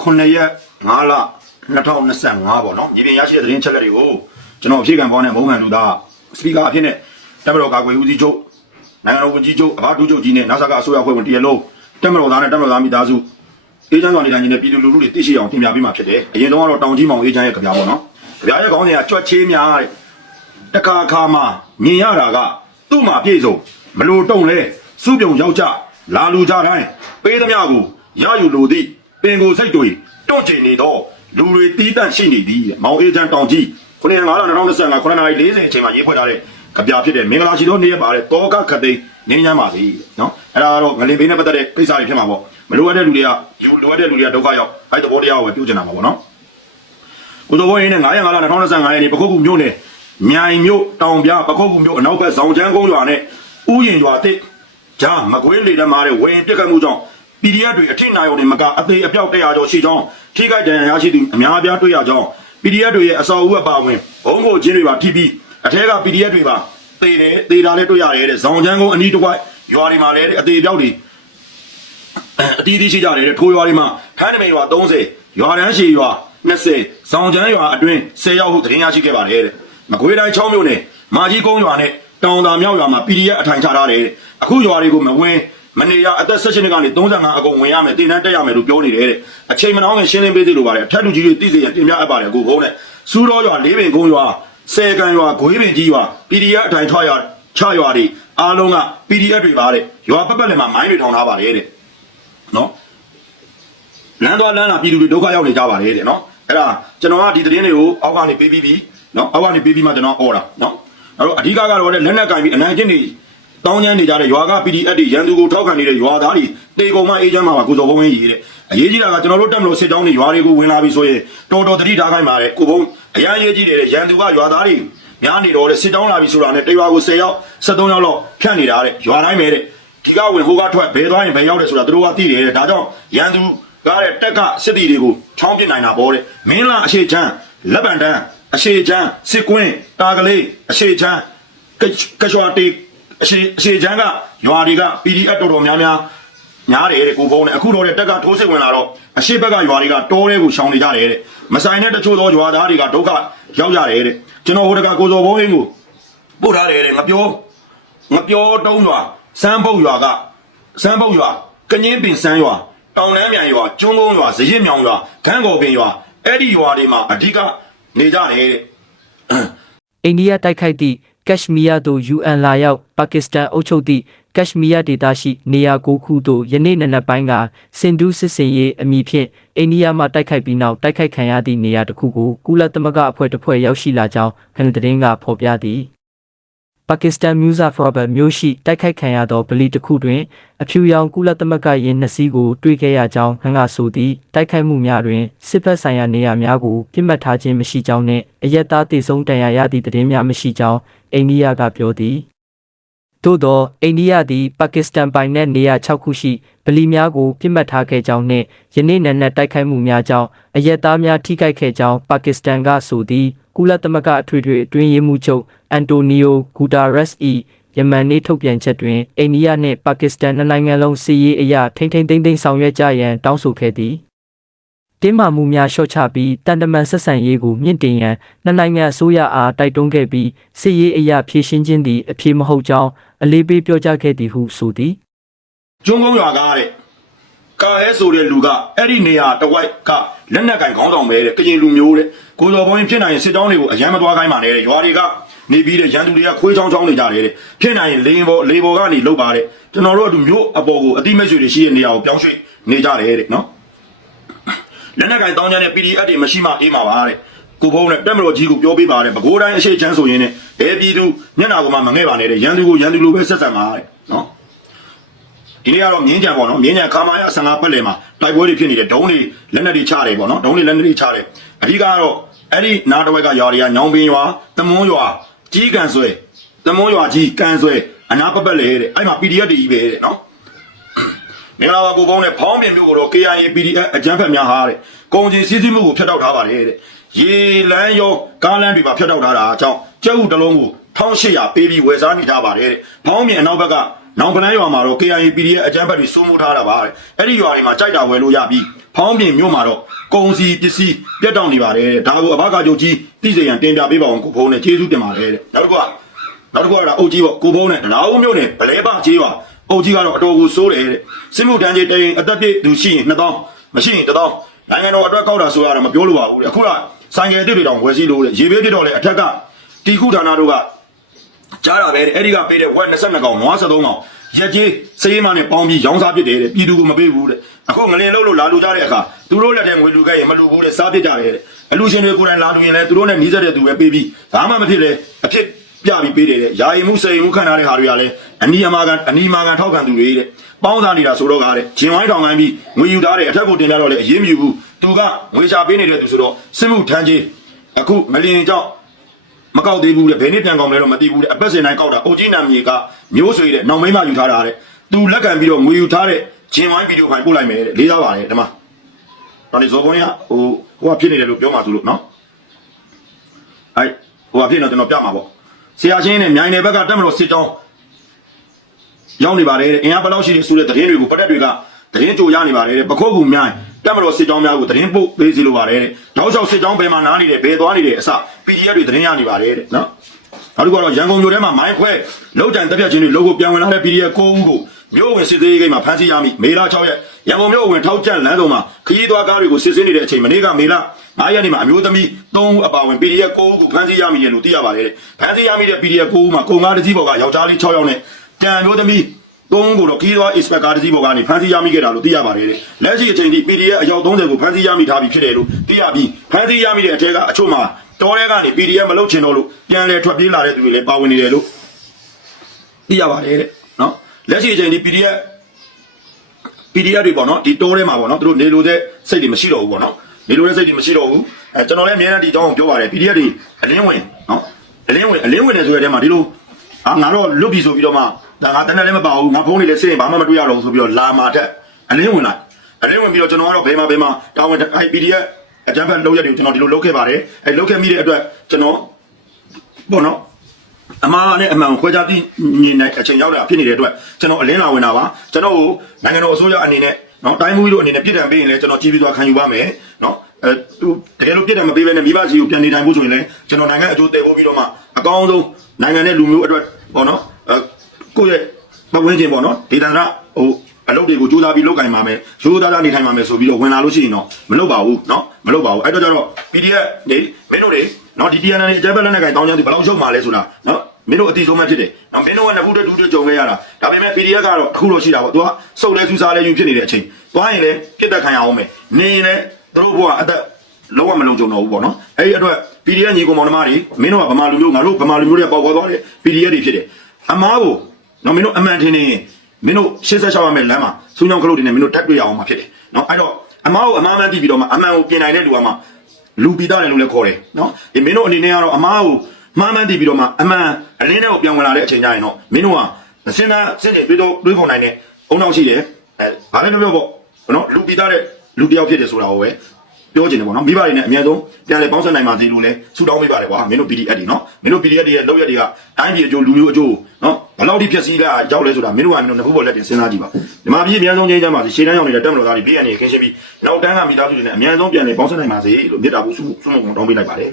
9ရက်5လ2025ပေါ့နော်ညီပင်ရရှိတဲ့သတင်းချက်လက်တွေကိုကျွန်တော်အဖြေခံပေါင်းတဲ့မုံဟန်လူသားစပီကာအဖြစ်နဲ့တက်မတော်ကာကွယ်ဦးစီးချုပ်နိုင်ငံတော်ဝန်ကြီးချုပ်အဘဒုချုပ်ကြီးနဲ့နာဆာကအစိုးရအဖွဲ့ဝင်တရလုံးတက်မတော်သားနဲ့တက်မတော်သားမိသားစုအေးချမ်းစွာနေထိုင်နေတဲ့ပြည်သူလူထုတွေသိရှိအောင်တင်ပြပေးမှာဖြစ်တယ်အရင်တော့ကတော့တောင်ကြီးမောင်အေးချမ်းရဲ့ကြပြပေါ့နော်ကြပြရဲ့ခေါင်းစဉ်ကကြွက်ချေးများတဲ့တခါခါမှာမြင်ရတာကသူ့မှာပြည့်စုံမလို့တုံလဲစုပြုံယောက်ျားလာလူကြတိုင်းပေးသမျှကိုရယူလိုသည့် ပင်ကိုစိတ်တွေတွန့်ကျင်နေတော့လူတွေတီးတန့်ရှိနေသည်တဲ့မောင်အေးချမ်းတောင်ကြီး9ရက်5လ2025 9နာရီ40အချိန်မှာရေးဖွဲ့ထားတဲ့ကြပြဖြစ်တဲ့မင်္ဂလာရှိသောနေ့ရက်ပါတဲ့တောကခသိန်းနင်းချမ်းပါစေနော်အဲ့ဒါကတော့ငလင်ဘေးနဲ့ပတ်သက်တဲ့ကိစ္စတွေဖြစ်မှာပေါ့မလိုအပ်တဲ့လူတွေကယူလိုအပ်တဲ့လူတွေကဒုက္ခရောက်အဲ့တဘောတရားကိုပဲပြုကျင်တာပါပေါ့နော်ကိုတော်ဘုန်းကြီးနဲ့9ရက်5လ2025ရက်နေ့ပခုတ်ကူမြို့နယ်မြိုင်မြို့တောင်ပြပခုတ်ကူမြို့အနောက်ဘက်ဇောင်ချမ်းကုန်းရွာနဲ့ဥယျင်ရွာတစ်ဂျာမကွေးလေတမားတဲ့ဝင်ပြက်ကတ်မှုကြောင့် PDF တွေအထိနာရုံနဲ့မကအသေးအပြောက်100ကျော်ရှိကြောင်းထိခိုက်ဒဏ်ရာရရှိသူအများအပြားတွေ့ရကြောင်း PDF တွေရဲ့အစောအဦးအပါအဝင်ဘုံကိုချင်းတွေပါထိပြီးအထက်က PDF တွေပါတေတယ်တေတာလည်းတွေ့ရတယ်တဲ့ဇောင်ချမ်းကုန်းအနီးတစ်ဝိုက်ရွာတွေမှာလည်းအသေးအပြောက်တွေအတီးတီးရှိကြတယ်တဲ့ထိုးရွာတွေမှာခန်းနမိန်ရွာ30ရွာတန်းရှည်ရွာ20ဇောင်ချမ်းရွာအတွင်း10ရောက်ဟုသတင်းရရှိခဲ့ပါတယ်တဲ့မကွေးတိုင်း6မြို့နယ်မာကြီးကုန်းရွာနဲ့တောင်သာမြောက်ရွာမှာ PDF အထိုင်ချထားတယ်တဲ့အခုရွာတွေကိုမဝင် မနေရအသက်16နှစ်ကနေ35အကုန်ဝင်ရမယ်တည်တန်းတက်ရမယ်လို့ပြောနေတယ်တဲ့အချိန်မနှောင်းငယ်ရှင်းလင်းပေးသေးလို့ပါတယ်အထက်လူကြီးတွေသိစေရတင်ပြအပ်ပါတယ်အခုဘုန်းနဲ့စူးတော်ရွာလေးပင်ကုန်းရွာဆယ်ကန်ရွာဂွေးပင်ကြီးရွာ PDF အထိုင်ထွားရွာချရွာတွေအားလုံးက PDF တွေပါတဲ့ရွာပတ်ပတ်လည်မှာမိုင်းတွေထောင်ထားပါတယ်တဲ့နော်လမ်းသွားလမ်းလာပြည်သူတွေဒုက္ခရောက်နေကြပါတယ်တဲ့နော်အဲ့ဒါကျွန်တော်ကဒီသတင်းတွေကိုအောက်ကနေပေးပြီးပြီနော်အောက်ကနေပေးပြီးမှကျွန်တော်អော်တာနော်အဲ့တော့အဓိကကတော့လက်နက်ကင်ပြီးအနိုင်ကျင့်နေ တောင်းကျမ်းနေကြတဲ့ရွာက PDF တွေရန်သူကိုထောက်ခံနေတဲ့ရွာသားတွေတေကုံမအေးချမ်းမှာပါကိုစော်ဘုံဝင်းကြီးတဲ့အရေးကြီးတာကကျွန်တော်တို့တက်မလို့စစ်တောင်းတွေရွာတွေကိုဝင်လာပြီဆိုရင်တော်တော်တတိထားခိုင်းပါတယ်ကိုဘုံအရန်ရေးကြီးတယ်ရန်သူကရွာသားတွေများနေတော့တဲ့စစ်တောင်းလာပြီဆိုတာနဲ့တရွာကို10ယောက်73ယောက်လောက်ဖြန့်နေတာတဲ့ရွာတိုင်းပဲတဲ့ဒီကဝင်ဟိုကထွက်ဘယ်သွားရင်ဘယ်ရောက်တယ်ဆိုတာသူတို့ကသိတယ်တဲ့ဒါကြောင့်ရန်သူကားတဲ့တက်ကစစ်တီတွေကိုချောင်းပစ်နိုင်တာပေါ့တဲ့မင်းလာအရှိချမ်းလက်ပံတန်းအရှိချမ်းစစ်ကွင်းတာကလေးအရှိချမ်းကချွာတေ အရှိအရှိချမ်းကရွာတွေက PDF တော်တော်များများညားတယ်တဲ့ကိုဖုံးနဲ့အခုတော့တဲ့တက်ကထိုးစစ်ဝင်လာတော့အရှိဘက်ကရွာတွေကတောထဲကိုရှောင်နေကြတယ်တဲ့မဆိုင်တဲ့တချို့သောရွာသားတွေကဒုက္ခရောက်ကြတယ်တဲ့ကျွန်တော်ဟိုတကကိုစော်ဘုံးအင်းကိုပို့ထားတယ်တဲ့ငပြောငပြောတုံးရွာစမ်းပုတ်ရွာကစမ်းပုတ်ရွာကငင်းပင်စမ်းရွာတောင်လန်းမြန်ရွာကျွန်းကုန်းရွာဇရစ်မြောင်ရွာခန်းကော်ပင်ရွာအဲ့ဒီရွာတွေမှာအဓိကနေကြတယ်တဲ့အိန္ဒိယတိုက်ခိုက်သည့် ကက်ရှမီးယားသို့ UN လာရောက်ပါကစ္စတန်အုပ်ချုပ်သည့်ကက်ရှမီးယားဒေသရှိနေရာ၉ခုသို့ယနေ့နံနက်ပိုင်းကစင်ဒူးစစ်စင်ရေးအမည်ဖြင့်အိန္ဒိယမှတိုက်ခိုက်ပြီးနောက်တိုက်ခိုက်ခံရသည့်နေရာတစ်ခုကိုကုလသမဂ္ဂအဖွဲ့တစ်ဖွဲ့ရောက်ရှိလာကြောင်းခဏသတင်းကဖော်ပြသည် ပါကစ္စတန်မြူဇာဖရာဘတ်မြို့ရှိတိုက်ခိုက်ခံရသောဗလီတစ်ခုတွင်အဖြူရောင်ကုလသမဂ္ဂယင်းနှစ်စီးကိုတွေ့ခဲ့ရကြောင်းခန့်ကဆိုသည်တိုက်ခိုက်မှုများတွင်စစ်ဖက်ဆိုင်ရာနေရာများကိုပြစ်မှတ်ထားခြင်းမရှိကြောင်းနှင့်အရက်သားတေဆုံးတန်ရာရသည့်သတင်းများမရှိကြောင်းအိန္ဒိယကပြောသည်သို့သောအိန္ဒိယသည်ပါကစ္စတန်ပိုင်နက်နေရာ6ခုရှိဗလီများကိုပြစ်မှတ်ထားခဲ့ကြောင်းနှင့်ယနေ့နံနက်တိုက်ခိုက်မှုများကြောင့်အရက်သားများထိခိုက်ခဲ့ကြောင်းပါကစ္စတန်ကဆိုသည် ကုလသမဂ္ဂအထွေထွေအတွင်းရေးမှူးချုပ်အန်တိုနီယိုဂူတာရက်စ်၏ယမန်နေ့ထုတ်ပြန်ချက်တွင်အိန္ဒိယနှင့်ပါကစ္စတန်နှစ်နိုင်ငံလုံးစီးရေးအရာထိမ့်ထိမ့်သိမ့်သိမ့်ဆောင်ရွက်ကြရန်တောင်းဆိုခဲ့သည်တင်းမာမှုများလျှော့ချပြီးတန်တမန်ဆက်ဆံရေးကိုမြင့်တင်ရန်နှစ်နိုင်ငံအစိုးရအားတိုက်တွန်းခဲ့ပြီးစီးရေးအရာဖြည့်ရှင်းခြင်းသည်အဖြေမဟုတ်ကြောင်းအလေးပေးပြောကြားခဲ့သည်ဟုဆိုသည်ကျွန်းကုန်းရွာကားတဲ့ ကာဟဲဆိုတဲ့လူကအဲ့ဒီနေရာတစ်ဝိုက်ကလက်နက်ကင်ခေါင်းဆောင်ပဲတဲ့ကရင်လူမျိုးတဲ့ကိုစော်ဘုံရင်ဖြစ်နိုင်ရင်စစ်တောင်းတွေကိုအရန်မသွားခိုင်းပါနဲ့တဲ့ရွာတွေကနေပြီးတဲ့ရန်သူတွေကခွေးချောင်းချောင်းနေကြတယ်တဲ့ဖြစ်နိုင်ရင်လေရင်ပေါ်လေပေါ်ကနေလုတ်ပါတဲ့ကျွန်တော်တို့အတူမျိုးအပေါ်ကိုအတိမက်ဆွေတွေရှိတဲ့နေရာကိုပြောင်းရွှေ့နေကြတယ်တဲ့နော်လက်နက်ကင်တောင်းကြတဲ့ PDF တွေမရှိမှအေးမှာပါတဲ့ကိုဘုံနဲ့တက်မတော်ကြီးကိုပြောပေးပါတယ်ပဲခူးတိုင်းအရှိချမ်းဆိုရင်ねဘယ်ပြည်သူမျက်နာကိုမှမငဲ့ပါနဲ့တဲ့ရန်သူကိုရန်သူလိုပဲဆက်ဆံပါတဲ့နော် ဒီနေ့ကတော့မြင်းကြံပေါ့နော်မြင်းကြံခါမာရ15ပတ်လည်မှာတိုက်ပွဲတွေဖြစ်နေတယ်ဒုံးတွေလက်နက်တွေချတယ်ပေါ့နော်ဒုံးတွေလက်နက်တွေချတယ်အဓိကကတော့အဲ့ဒီနားတစ်ဝက်ကရွာတွေကညောင်ပင်ရွာတမွန်းရွာကြီးကန်ဆွဲတမွန်းရွာကြီးကန်ဆွဲအနာပတ်ပတ်လေတဲ့အဲ့မှာ PDF တွေကြီးပဲတဲ့နော်မင်္ဂလာပါကိုပေါင်းနဲ့ဖောင်းပြင်မျိုးကိုတော့ KIA PDF အကြမ်းဖက်များဟာတဲ့ကုံကြီးစီးစီးမှုကိုဖျက်တောက်ထားပါတယ်တဲ့ရေလန်းရောကားလန်းတွေပါဖျက်တောက်ထားတာအကြောင်းကျုပ်တစ်လုံးကို1800ပေးပြီးဝယ်စားမိထားပါတယ်တဲ့ဖောင်းပြင်အနောက်ဘက်က နောင်ကလန်းရွာမှာတော့ KIA PDF အကြမ်းဖက်တွေစိုးမိုးထားတာပါတဲ့အဲ့ဒီရွာတွေမှာကြိုက်တာဝယ်လို့ရပြီးဖောင်းပြင်မြို့မှာတော့ကုံစီပစ္စည်းပြတ်တောက်နေပါတယ်တဲ့ဒါကိုအဘကကြုတ်ကြီးသိစေရန်တင်ပြပေးပါအောင်ကိုဖုန်းနဲ့ကျေးဇူးတင်ပါတယ်တဲ့နောက်တစ်ခုကနောက်တစ်ခုကတော့အုတ်ကြီးပေါ့ကိုဖုန်းနဲ့တရားဦးမြို့နယ်ဗလဲပကျေးပါအုတ်ကြီးကတော့အတော်ကိုစိုးတယ်တဲ့စစ်မှုတန်းကြီးတိန်အသက်ပြည့်သူရှိရင်2000မရှိရင်1000နိုင်ငံတော်အတွက်ကောက်တာဆိုရတာမပြောလို့ပါဘူးတဲ့အခုကဆိုင်ငယ်တစ်တွေတောင်ဝယ်စီလို့တဲ့ရေဘေးတစ်တော်လေအထက်ကတီခုဌာနတို့က ကြားတာပဲတဲ့အဲ့ဒီကပေးတဲ့ဝက်22ကောင်နွား73ကောင်ရက်ကြီးစေးမနဲ့ပေါင်းပြီးရောင်းစားပစ်တယ်တဲ့ပြည်သူကမပေးဘူးတဲ့အခုငလင်လုံးလို့လာလူကြတဲ့အခါသူတို့လက်ထဲငွေလူခဲ့ရင်မလူဘူးတဲ့စားပစ်ကြတယ်တဲ့အလူရှင်တွေကိုယ်တိုင်လာလူရင်လည်းသူတို့နဲ့နီးစပ်တဲ့သူပဲပေးပြီးဘာမှမဖြစ်လေအဖြစ်ပြပြီးပေးတယ်တဲ့ယာယီမှုစိန်မှုခံထားတဲ့ဟာတွေကလည်းအနီးအမာကန်အနီးအမာကန်ထောက်ခံသူတွေတဲ့ပေါင်းစားနေတာဆိုတော့ကားတဲ့ဂျင်ဝိုင်းတောင်ကိုင်းပြီးငွေယူထားတဲ့အထက်ကိုတင်ပြတော့လေအရေးမယူဘူးသူကငွေချပေးနေတဲ့သူဆိုတော့စစ်မှုထမ်းကြီးအခုငလင်ကြောင့် မကောက်သေးဘူးတဲ့ဘယ်နည်းပြန်ကောင်းလဲတော့မသိဘူးတဲ့အပတ်စဉ်တိုင်းကောက်တာအိုကြီးနာမြေကမျိုးဆွေတဲ့နောက်မိမယူထားတာတဲ့သူလက်ခံပြီးတော့ငွေယူထားတဲ့ဂျင်ဝိုင်းဗီဒီယိုဖိုင်ပို့လိုက်မယ်တဲ့လေးစားပါတယ်ဒီမှာတော်နေဇော်ကွန်ရဟိုဟိုကဖြစ်နေတယ်လို့ပြောမှသူလို့နော်အဲဟိုကဖြစ်နေတော့ကျွန်တော်ပြမှာပေါ့ဆရာချင်းနဲ့မြိုင်နယ်ဘက်ကတက်မလို့စစ်တောင်းရောက်နေပါတယ်တဲ့အင်အားဘယ်လောက်ရှိနေဆိုတဲ့သတင်းတွေကိုပတ်သက်တွေကသတင်းကြိုရနေပါတယ်တဲ့ပခုတ်ကူမြိုင် တက်မလို့စစ်တောင်းများကိုသတင်းပို့ပေးစီလိုပါတယ်တဲ့နောက်လျှောက်စစ်တောင်းဘယ်မှာနားနေတယ်ဘယ်သွားနေတယ်အစ PDF တွေသတင်းရနေပါတယ်တဲ့နော်နောက်တစ်ခုကတော့ရန်ကုန်မြို့ထဲမှာမိုင်းခွဲလောက်တန်တက်ပြတ်ချင်းတွေလောကိုပြန်ဝင်လာတဲ့ PDF 9ဦးကိုမြို့ဝင်စစ်သေးရေးဂိတ်မှာဖမ်းဆီးရမိမေလ6ရက်ရန်ကုန်မြို့ဝင်ထောက်ကျန်လမ်းတော်မှာခရီးသွားကားတွေကိုစစ်ဆေးနေတဲ့အချိန်မနေ့ကမေလ9ရက်နေ့မှာအမျိုးသမီး3ဦးအပါအဝင် PDF 9ဦးကိုဖမ်းဆီးရမိတယ်လို့သိရပါတယ်တဲ့ဖမ်းဆီးရမိတဲ့ PDF 9ဦးမှာကုန်ကားတစ်စီးပေါ်ကယောက်ျားလေး6ယောက်နဲ့တန်အမျိုးသမီး သုံးကိုတော့ခီးသွား inspector တစ်စီးပေါ်ကနေဖမ်းဆီးရမိခဲ့တာလို့သိရပါတယ်တဲ့လက်ရှိအချိန်ထိ PDF အယောက်30ကိုဖမ်းဆီးရမိထားပြီဖြစ်တယ်လို့သိရပြီးဖမ်းဆီးရမိတဲ့အထက်ကအချို့မှာတော်ရဲကနေ PDF မလုပ်ချင်တော့လို့ပြန်လဲထွက်ပြေးလာတဲ့သူတွေလည်းပါဝင်နေတယ်လို့သိရပါတယ်တဲ့နော်လက်ရှိအချိန်ထိ PDF PDF တွေပေါ့နော်ဒီတိုးထဲမှာပေါ့နော်သူတို့နေလို့တဲ့စိတ်တွေမရှိတော့ဘူးပေါ့နော်နေလို့တဲ့စိတ်တွေမရှိတော့ဘူးအဲကျွန်တော်လည်းအများနဲ့ဒီအကြောင်းကိုပြောပါတယ် PDF တွေအလင်းဝင်နော်အလင်းဝင်အလင်းဝင်တယ်ဆိုတဲ့တဲမှာဒီလို အာငါတော့လွတ်ပြီဆိုပြီးတော့မှဒါငါတန်းတန်းလည်းမပါဘူးငါဖုန်းလေးလည်းစိတ်ရင်ဘာမှမတွေ့ရတော့ဘူးဆိုပြီးတော့လာမာတက်အလင်းဝင်လိုက်အလင်းဝင်ပြီးတော့ကျွန်တော်ကတော့ဘယ်မှာဘယ်မှာတာဝန်အဲ PDF အကြမ်းဖက်လုပ်ရက်တွေကိုကျွန်တော်ဒီလိုလုပ်ခဲ့ပါတယ်အဲလုပ်ခဲ့မိတဲ့အတွက်ကျွန်တော်ပေါ့နော်အမှားနဲ့အမှန်ကိုခွဲခြားသိမြင်တဲ့အချိန်ရောက်တာဖြစ်နေတဲ့အတွက်ကျွန်တော်အလင်းလာဝင်တာပါကျွန်တော်ကိုနိုင်ငံတော်အစိုးရအနေနဲ့နော်တိုင်းမှုကြီးတို့အနေနဲ့ပြည်တံပေးရင်လည်းကျွန်တော်ကြည်ပြီးသွားခံယူပါမယ်နော် အဲသူတကယ်လို့ပြည်တံမပေးဘဲနဲ့မိဘစီကိုပြန်နေထိုင်ဖို့ဆိုရင်လည်းကျွန်တော်နိုင်ငံအကျိုးတည်ဖို့ပြီးတော့မှအကောင်းဆုံးနိုင်ငံနဲ့လူမျိုးအတွက်ပေါ့နော်အဲကိုယ့်ရဲ့ပတ်ဝန်းကျင်ပေါ့နော်ဒေသနာဟိုအလုပ်တွေကိုကြိုးစားပြီးလုပ်ကင်ပါမယ်ရိုးသားသားနေထိုင်ပါမယ်ဆိုပြီးတော့ဝင်လာလို့ရှိရင်တော့မလုပ်ပါဘူးเนาะမလုပ်ပါဘူးအဲ့တော့ကျတော့ PDF နေမင်းတို့တွေเนาะဒီ TNN တွေအကြမ်းဖက်လက်နက်ကင်တောင်းချမ်းသူဘယ်လောက်ရှုပ်မှာလဲဆိုတာเนาะမင်းတို့အတိဆုံးမှဖြစ်တယ်เนาะမင်းတို့ကနှစ်ခုတည်းတူတူကြုံခဲ့ရတာဒါပေမဲ့ PDF ကတော့တစ်ခုလို့ရှိတာပေါ့သူကစုပ်လဲစူးစားလဲယူဖြစ်နေတဲ့အချိန်သွားရင်လည်းပြစ်တက်ခံရအောင်မယ်နေရင်လည်း သူတို့ဘကအသက်လုံးဝမလုံခြုံတော့ဘူးပေါ့နော်အဲ့ဒီအတွက် PDF ညီကောင်မောင်နှမတွေမင်းတို့ကဗမာလူမျိုးငါတို့ဗမာလူမျိုးတွေပေါက်ပေါ်သွားတဲ့ PDF တွေဖြစ်တယ်အမားကိုနော်မင်းတို့အမှန်ထင်နေရင်မင်းတို့86ရမယ်လမ်းမှာစူးညောင်းကလုတ်တွေနဲ့မင်းတို့တက်တွေ့ရအောင်မှာဖြစ်တယ်နော်အဲ့တော့အမားကိုအမားမှန်းသိပြီးတော့မှအမှန်ကိုပြင်နိုင်တဲ့လူကမှလူပိသားတယ်လို့လည်းခေါ်တယ်နော်ဒီမင်းတို့အနေနဲ့ကတော့အမားကိုမှားမှန်းသိပြီးတော့မှအမှန်အလင်းထဲကိုပြန်ဝင်လာတဲ့အချိန်ကျရင်တော့မင်းတို့ကစဉ်းစားစဉ်းကျင်တွေးတော့တွေးခေါ်နိုင်တဲ့အုံနောက်ရှိတယ်အဲဘာလဲပြောပြောပေါ့နော်လူပိသားတဲ့ လူတစ်ယောက်ဖြစ်တယ်ဆိုတာကိုပဲပြောချင်တယ်ပေါ့နော်မိဘတွေနဲ့အများဆုံးပြန်လဲပေါင်းဆက်နိုင်ပါသေးလို့လဲဆူတောင်းပေးပါတယ်ကွာမင်းတို့ PDF တွေနော်မင်းတို့ PDF တွေရဲ့လောက်ရက်တွေကတိုင်းပြည်အကျိုးလူမျိုးအကျိုးနော်ဘယ်လောက်ထိဖြည့်ဆည်းကရောက်လဲဆိုတာမင်းတို့ကမင်းတို့နှစ်ခုပေါ်လက်တင်စဉ်းစားကြည့်ပါဒီမှာပြည်အများဆုံးချင်းချမ်းပါစေရှေ့တန်းရောက်နေတဲ့တက်မလို့သားတွေပြည်ရနေခင်းရှင်းပြီးနောက်တန်းကမိသားစုတွေနဲ့အများဆုံးပြန်လဲပေါင်းဆက်နိုင်ပါစေလို့မြစ်တာဘူးဆုဆုမုံတောင်းပေးလိုက်ပါတယ်